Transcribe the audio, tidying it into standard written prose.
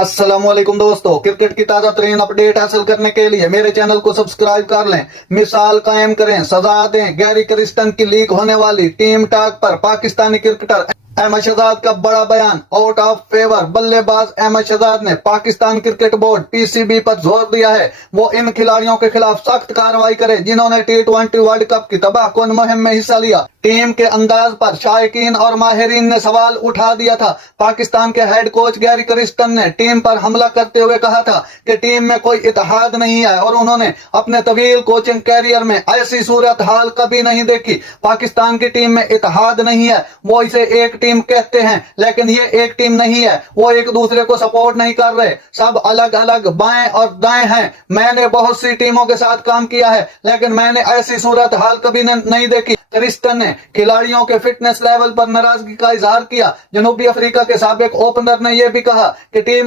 अस्सलाम वालेकुम दोस्तों, क्रिकेट की ताजा तरीन अपडेट हासिल करने के लिए मेरे चैनल को सब्सक्राइब कर लें। मिसाल कायम करें, सजा दें। गैरी क्रिस्टन की लीक होने वाली टीम टाक पर पाकिस्तानी क्रिकेटर अहमद शहजाद का बड़ा बयान। आउट ऑफ फेवर बल्लेबाज अहमद शहजाद ने पाकिस्तान क्रिकेट बोर्ड पीसीबी पर जोर दिया है वो इन खिलाड़ियों के खिलाफ सख्त कार्रवाई करे जिन्होंने टी20 वर्ल्ड कप की तबाहकुन मुहिम में हिस्सा लिया। टीम के अंदाज पर शायकीन और माहिरीन ने सवाल उठा दिया था। पाकिस्तान के हेड कोच गैरी क्रिस्टन ने टीम पर हमला करते हुए कहा था कि टीम में कोई इत्तेहाद नहीं है और उन्होंने अपने तवील कोचिंग कैरियर में ऐसी सूरत हाल कभी नहीं देखी। पाकिस्तान की टीम में इत्तेहाद नहीं है, वो इसे एक टीम कहते हैं लेकिन ये एक टीम नहीं है। वो एक दूसरे को सपोर्ट नहीं कर रहे, सब अलग अलग बाएं और दाएं हैं। मैंने बहुत सी टीमों के साथ काम किया है लेकिन मैंने ऐसी सूरत हाल कभी नहीं देखी। क्रिस्टन ने खिलाड़ियों के फिटनेस लेवल पर नाराजगी का इजहार किया। जनूबी अफ्रीका के साबिक ओपनर ने यह भी कहा कि टीम